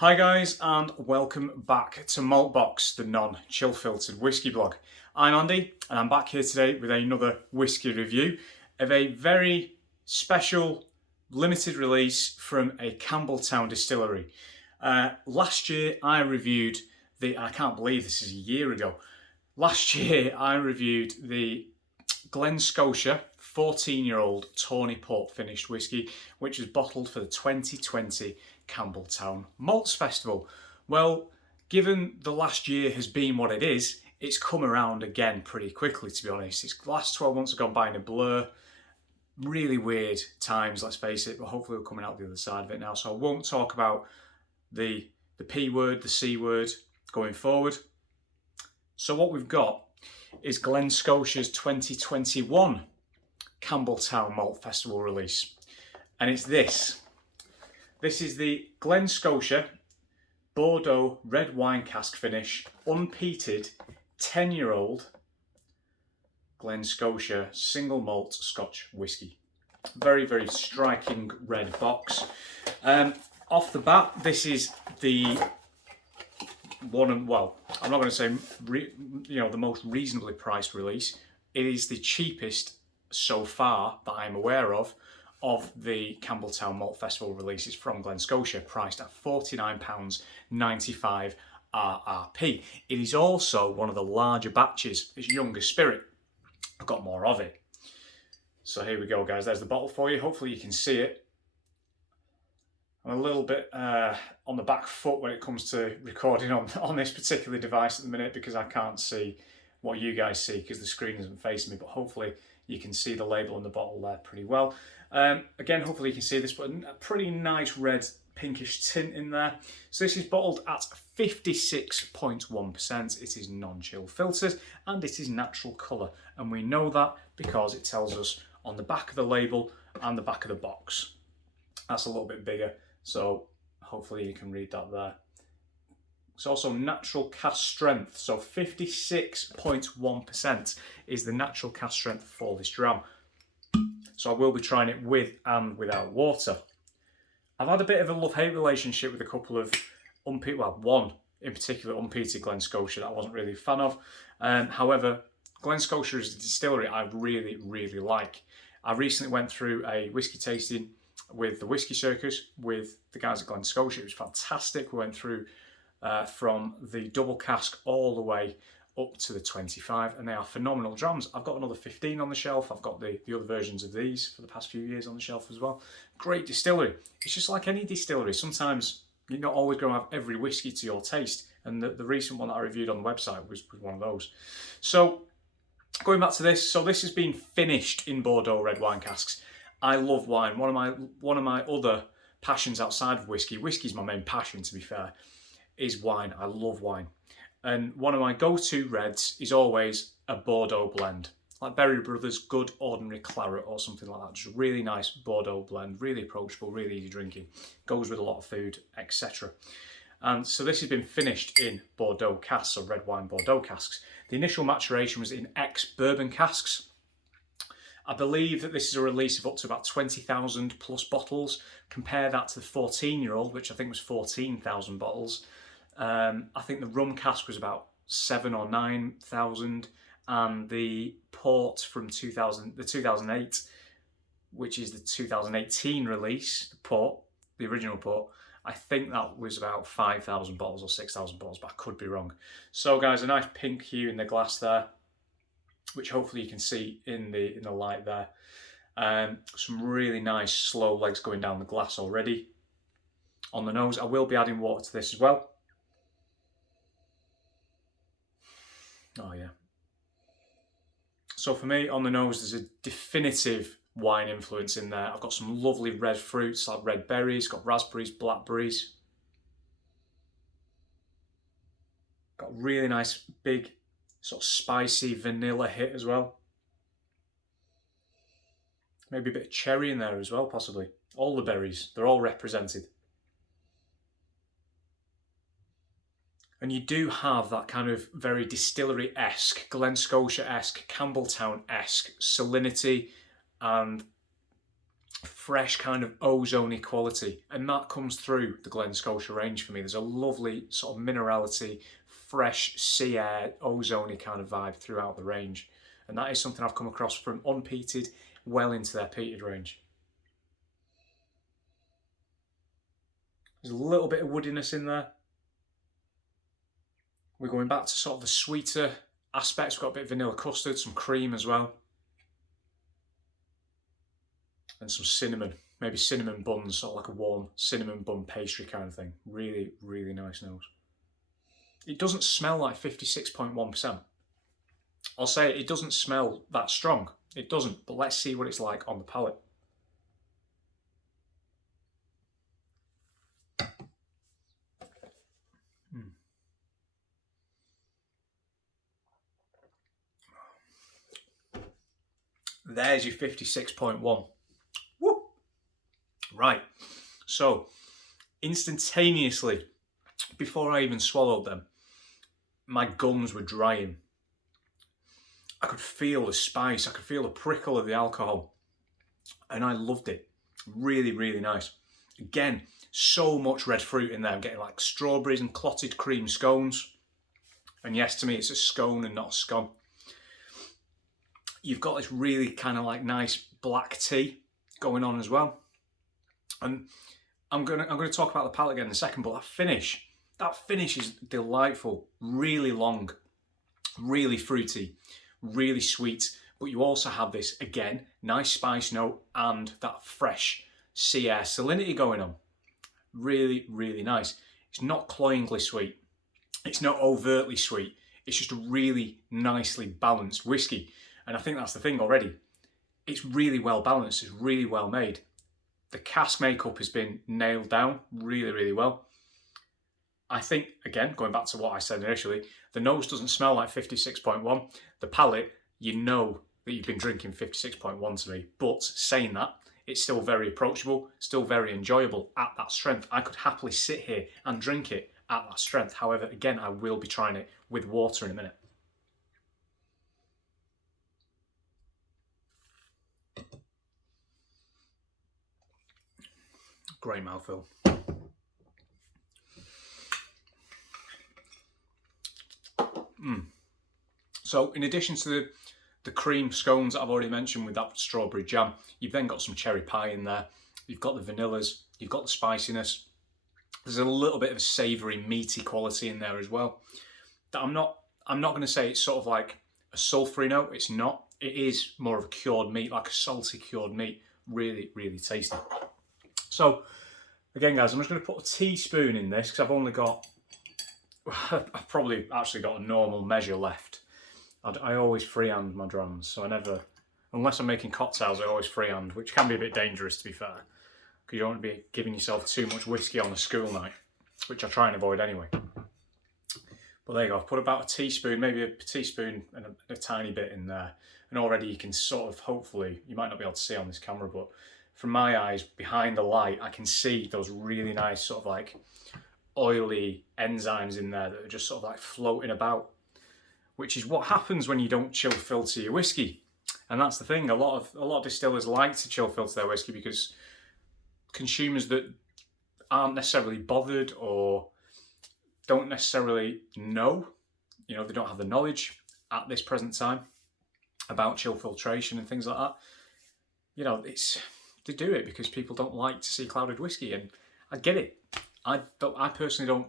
Hi guys, and welcome back to Maltbox, the non-chill filtered whiskey blog. I'm Andy and I'm back here today with another whiskey review of a very special limited release from a Campbeltown distillery. Last year I reviewed I can't believe this is a year ago. Last year I reviewed the Glen Scotia 14-year-old tawny port finished whiskey, which was bottled for the 2020 Campbeltown Malts Festival. Well, given the last year has been what it is, it's come around again pretty quickly, to be honest. The last 12 months have gone by in a blur. Really weird times, let's face it, but hopefully we're coming out the other side of it now. So I won't talk about the P word, the C word going forward. So what we've got is Glen Scotia's 2021 Campbeltown Malt Festival release. And it's this. This is the Glen Scotia Bordeaux red wine cask finish, unpeated, 10-year-old Glen Scotia single malt Scotch whisky. Very, very striking red box. Off the bat, this is the well, I'm not going to say the most reasonably priced release. It is the cheapest so far that I'm aware of the Campbeltown Malt Festival releases from Glen Scotia, priced at £49.95 RRP. It is also one of the larger batches. It's younger spirit. I've got more of it. So here we go, guys. There's the bottle for you. Hopefully you can see it. I'm a little bit on the back foot when it comes to recording on this particular device at the minute, because I can't see what you guys see because the screen isn't facing me, but hopefully you can see the label on the bottle there pretty well. Again, hopefully you can see this, but a pretty nice red pinkish tint in there. So this is bottled at 56.1%. It is non-chill filtered and it is natural colour, and we know that because it tells us on the back of the label and the back of the box. That's a little bit bigger, so hopefully you can read that there. It's also natural cask strength, so 56.1% is the natural cask strength for this dram. So I will be trying it with and without water. I've had a bit of a love-hate relationship with a couple of one in particular unpeated Glen Scotia that I wasn't really a fan of. However, Glen Scotia is a distillery I really, really like. I recently went through a whiskey tasting with the Whisky Circus with the guys at Glen Scotia. It was fantastic. We went through from the double cask all the way up to the 25, and they are phenomenal drams. I've got another 15 on the shelf. I've got the other versions of these for the past few years on the shelf as well. Great distillery. It's just like any distillery. Sometimes you're not always going to have every whiskey to your taste, and the recent one that I reviewed on the website was one of those. So going back to this, so this has been finished in Bordeaux red wine casks. I love wine. One of my other passions outside of whiskey. Whiskey's my main passion, to be fair, is wine. I love wine. And one of my go-to reds is always a Bordeaux blend, like Berry Brothers Good Ordinary Claret or something like that. Just a really nice Bordeaux blend, really approachable, really easy drinking, goes with a lot of food, etc. And so this has been finished in Bordeaux casks, or red wine Bordeaux casks. The initial maturation was in ex-bourbon casks. I believe that this is a release of up to about 20,000 plus bottles. Compare that to the 14-year-old, which I think was 14,000 bottles. I think the rum cask was about 7,000 or 9,000, and the port from the 2008, which is the 2018 release, the original port, I think that was about 5,000 bottles or 6,000 bottles, but I could be wrong. So guys, a nice pink hue in the glass there, which hopefully you can see in the light there. Some really nice slow legs going down the glass already. On the nose, I will be adding water to this as well. Oh yeah. So for me, on the nose, there's a definitive wine influence in there. I've got some lovely red fruits, like red berries, got raspberries, blackberries. Got really nice, big, sort of spicy vanilla hit as well. Maybe a bit of cherry in there as well, possibly. All the berries, they're all represented. And you do have that kind of very distillery-esque, Glen Scotia-esque, Campbeltown-esque salinity and fresh kind of ozony quality, and that comes through the Glen Scotia range for me. There's a lovely sort of minerality, fresh sea air, ozony kind of vibe throughout the range, and that is something I've come across from unpeated well into their peated range. There's a little bit of woodiness in there. We're going back to sort of the sweeter aspects. We've got a bit of vanilla custard, some cream as well, and some cinnamon, maybe cinnamon buns, sort of like a warm cinnamon bun pastry kind of thing. Really, really nice nose. It doesn't smell like 56.1%. I'll say it doesn't smell that strong. It doesn't, but let's see what it's like on the palate. There's your 56.1. Woo! Right, so instantaneously, before I even swallowed them, my gums were drying. I could feel the spice, I could feel the prickle of the alcohol, and I loved it. Really, really nice. Again, so much red fruit in there. I'm getting like strawberries and clotted cream scones. And yes, to me, it's a scone and not a scone. You've got this really kind of like nice black tea going on as well. And I'm gonna talk about the palate again in a second, but that finish is delightful, really long, really fruity, really sweet. But you also have this, again, nice spice note and that fresh sea air salinity going on. Really, really nice. It's not cloyingly sweet. It's not overtly sweet. It's just a really nicely balanced whiskey. And I think that's the thing already. It's really well balanced. It's really well made. The cask makeup has been nailed down really, really well. I think, again, going back to what I said initially, the nose doesn't smell like 56.1. The palate, you know that you've been drinking 56.1 to me. But saying that, it's still very approachable, still very enjoyable at that strength. I could happily sit here and drink it at that strength. However, again, I will be trying it with water in a minute. Great mouthfeel. So in addition to the cream scones that I've already mentioned with that strawberry jam, you've then got some cherry pie in there. You've got the vanillas, you've got the spiciness. There's a little bit of a savoury, meaty quality in there as well. That I'm not going to say it's sort of like a sulphury note. It's not. It is more of a cured meat, like a salty cured meat. Really, really tasty. So, again, guys, I'm just going to put a teaspoon in this because I've probably actually got a normal measure left. I always freehand my drams, so I never, unless I'm making cocktails, I always freehand, which can be a bit dangerous to be fair, because you don't want to be giving yourself too much whiskey on a school night, which I try and avoid anyway. But there you go, I've put about a teaspoon, maybe a teaspoon and a tiny bit in there, and already you can sort of, hopefully, you might not be able to see on this camera, but from my eyes, behind the light, I can see those really nice sort of like oily enzymes in there that are just sort of like floating about, which is what happens when you don't chill filter your whiskey. And that's the thing, a lot of distillers like to chill filter their whiskey because consumers that aren't necessarily bothered or don't necessarily know, they don't have the knowledge at this present time about chill filtration and things like that. They do it because people don't like to see clouded whiskey, and I get it. I personally don't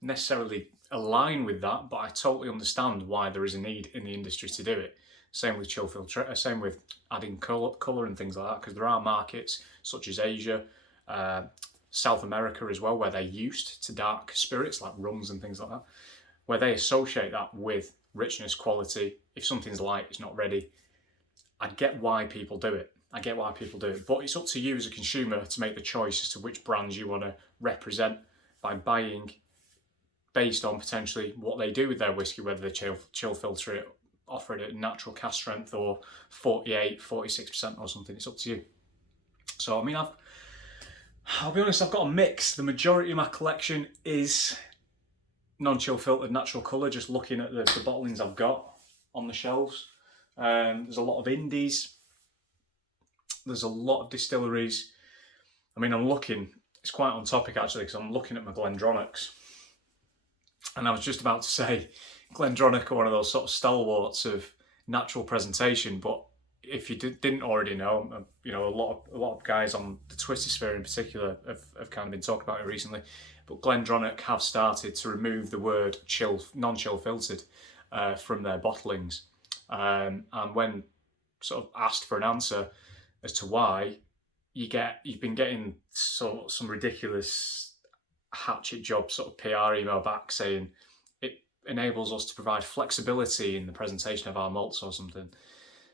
necessarily align with that, but I totally understand why there is a need in the industry to do it. Same with chill filtration, same with adding colour and things like that, because there are markets such as Asia, South America as well, where they're used to dark spirits like rums and things like that, where they associate that with richness, quality. If something's light, it's not ready. I get why people do it. But it's up to you as a consumer to make the choice as to which brands you want to represent by buying based on potentially what they do with their whiskey, whether they chill filter it, offer it at natural cask strength or 48, 46% or something. It's up to you. So, I mean, I'll be honest, I've got a mix. The majority of my collection is non-chill filtered natural colour, just looking at the bottlings I've got on the shelves. There's a lot of indies. there's a lot of distilleries. I mean, I'm looking, it's quite on topic actually, because I'm looking at my Glendronachs. And I was just about to say, Glendronach are one of those sort of stalwarts of natural presentation, but if you didn't already know, you know, a lot of guys on the Twitter sphere in particular have kind of been talking about it recently. But Glendronach have started to remove the word non-chill filtered from their bottlings, and when sort of asked for an answer as to why, you've been getting some ridiculous hatchet job sort of PR email back saying it enables us to provide flexibility in the presentation of our malts or something.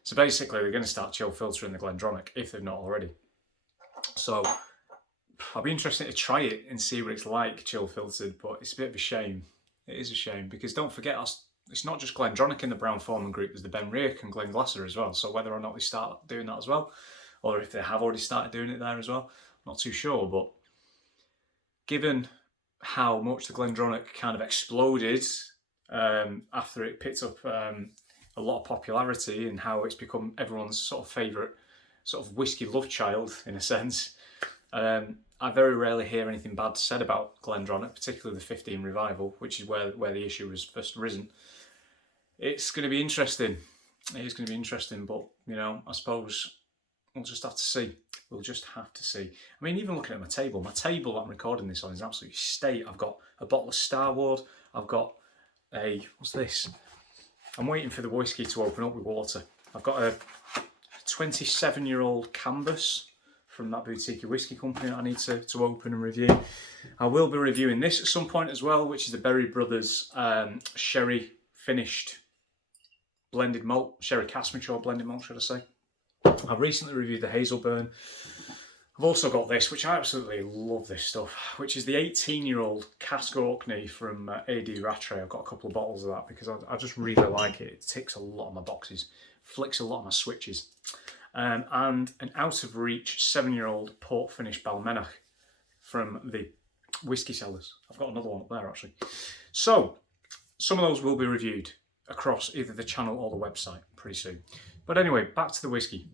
So basically, they're going to start chill filtering the Glendronach if they've not already. So I'll be interested to try it and see what it's like chill filtered, but it's a bit of a shame. It is a shame, because don't forget, it's not just Glendronach in the Brown-Forman group, there's the Benriach and Glenglasser as well. So whether or not they start doing that as well, or if they have already started doing it there as well, I'm not too sure. But given how much the Glendronach kind of exploded after it picked up a lot of popularity, and how it's become everyone's sort of favourite sort of whiskey love child in a sense, I very rarely hear anything bad said about Glendronach, particularly the 15 revival, which is where the issue was first risen. It's going to be interesting. It is going to be interesting, but you know, I suppose we'll just have to see. We'll just have to see. I mean, even looking at my table I'm recording this on is absolutely state. I've got a bottle of Starward. I've got what's this? I'm waiting for the whiskey to open up with water. I've got a 27-year-old canvas from that boutique whiskey company that I need to open and review. I will be reviewing this at some point as well, which is the Berry Brothers sherry finished blended malt, sherry cask mature blended malt, should I say. I've recently reviewed the Hazelburn. I've also got this, which I absolutely love this stuff, which is the 18-year-old Cask Orkney from AD Rattray. I've got a couple of bottles of that because I just really like it. It ticks a lot of my boxes, flicks a lot of my switches. And an Out of Reach 7-year-old Port Finish Balmenach from the Whisky Cellars. I've got another one up there actually. So some of those will be reviewed across either the channel or the website pretty soon. But anyway, back to the whiskey.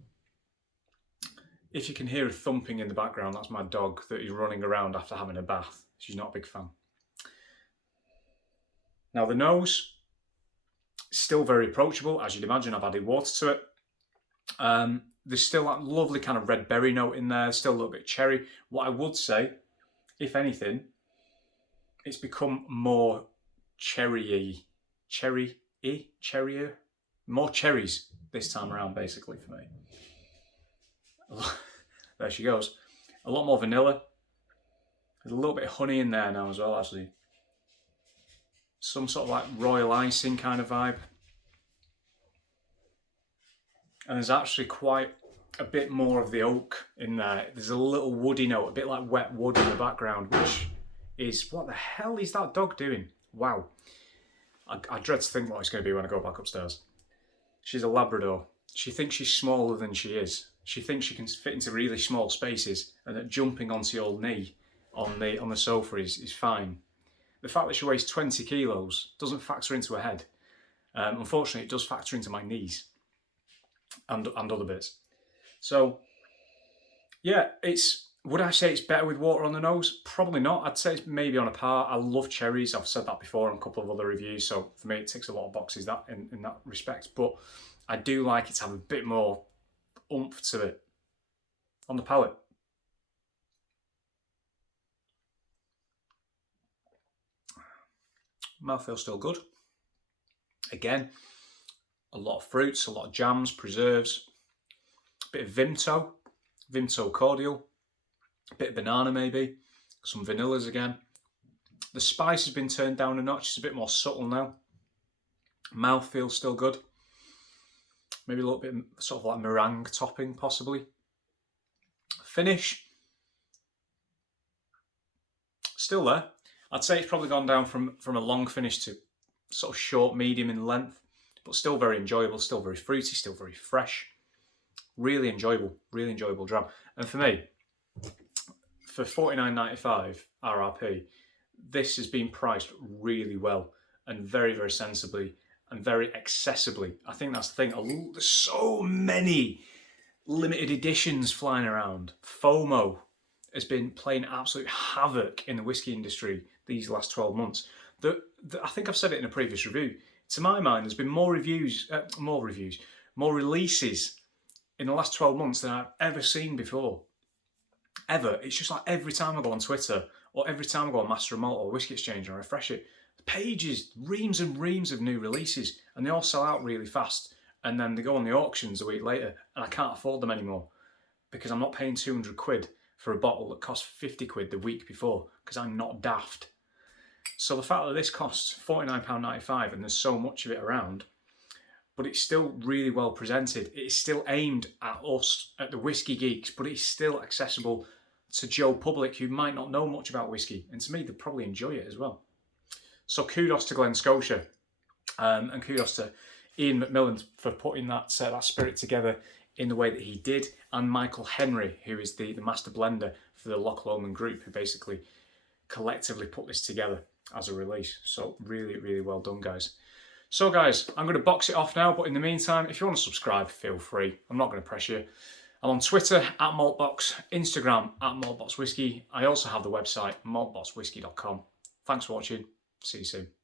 If you can hear a thumping in the background, that's my dog that is running around after having a bath. She's not a big fan. Now the nose, still very approachable, as you'd imagine. I've added water to it. There's still that lovely kind of red berry note in there, still a little bit cherry. What I would say, if anything, it's become more cherrier, more cherries this time around, basically, for me. There she goes. A lot more vanilla. There's a little bit of honey in there now as well, actually. Some sort of like royal icing kind of vibe. And there's actually quite a bit more of the oak in there. There's a little woody note, a bit like wet wood in the background, which is, what the hell is that dog doing? Wow. I dread to think what it's going to be when I go back upstairs. She's a Labrador. She thinks she's smaller than she is. She thinks she can fit into really small spaces, and that jumping onto your knee on the sofa is fine. The fact that she weighs 20 kilos doesn't factor into her head. Unfortunately, it does factor into my knees and other bits. So, yeah, would I say it's better with water on the nose? Probably not. I'd say it's maybe on a par. I love cherries. I've said that before in a couple of other reviews, so for me it ticks a lot of boxes in that respect. But I do like it to have a bit more oomph to it on the palate. Mouthfeel still good. Again, a lot of fruits, a lot of jams, preserves, a bit of Vimto cordial, a bit of banana maybe, some vanillas again. The spice has been turned down a notch, it's a bit more subtle now. Mouthfeel still good. Maybe a little bit sort of like meringue topping possibly. Finish, still there. I'd say it's probably gone down from a long finish to sort of short, medium in length, but still very enjoyable, still very fruity, still very fresh. Really enjoyable dram. And for me, for $49.95 RRP, this has been priced really well and very, very sensibly and very accessibly. I think that's the thing. There's so many limited editions flying around. FOMO has been playing absolute havoc in the whiskey industry these last 12 months. I think I've said it in a previous review. To my mind, there's been more releases in the last 12 months than I've ever seen before. Ever. It's just like every time I go on Twitter or every time I go on Master of Malt or Whisky Exchange and refresh it, pages, reams and reams of new releases, and they all sell out really fast. And then they go on the auctions a week later and I can't afford them anymore because I'm not paying 200 quid for a bottle that cost 50 quid the week before because I'm not daft. So the fact that this costs £49.95 and there's so much of it around, but it's still really well presented. It's still aimed at us, at the whiskey geeks, but it's still accessible to Joe Public who might not know much about whiskey. And to me, they'd probably enjoy it as well. So kudos to Glen Scotia and kudos to Ian McMillan for putting that spirit together in the way that he did, and Michael Henry, who is the master blender for the Loch Lomond group, who basically collectively put this together as a release. So really, really well done, guys. So guys, I'm going to box it off now, but in the meantime, if you want to subscribe, feel free. I'm not going to press you. I'm on Twitter at Maltbox, Instagram at Maltboxwhiskey. I also have the website maltboxwhiskey.com. Thanks for watching. See you soon.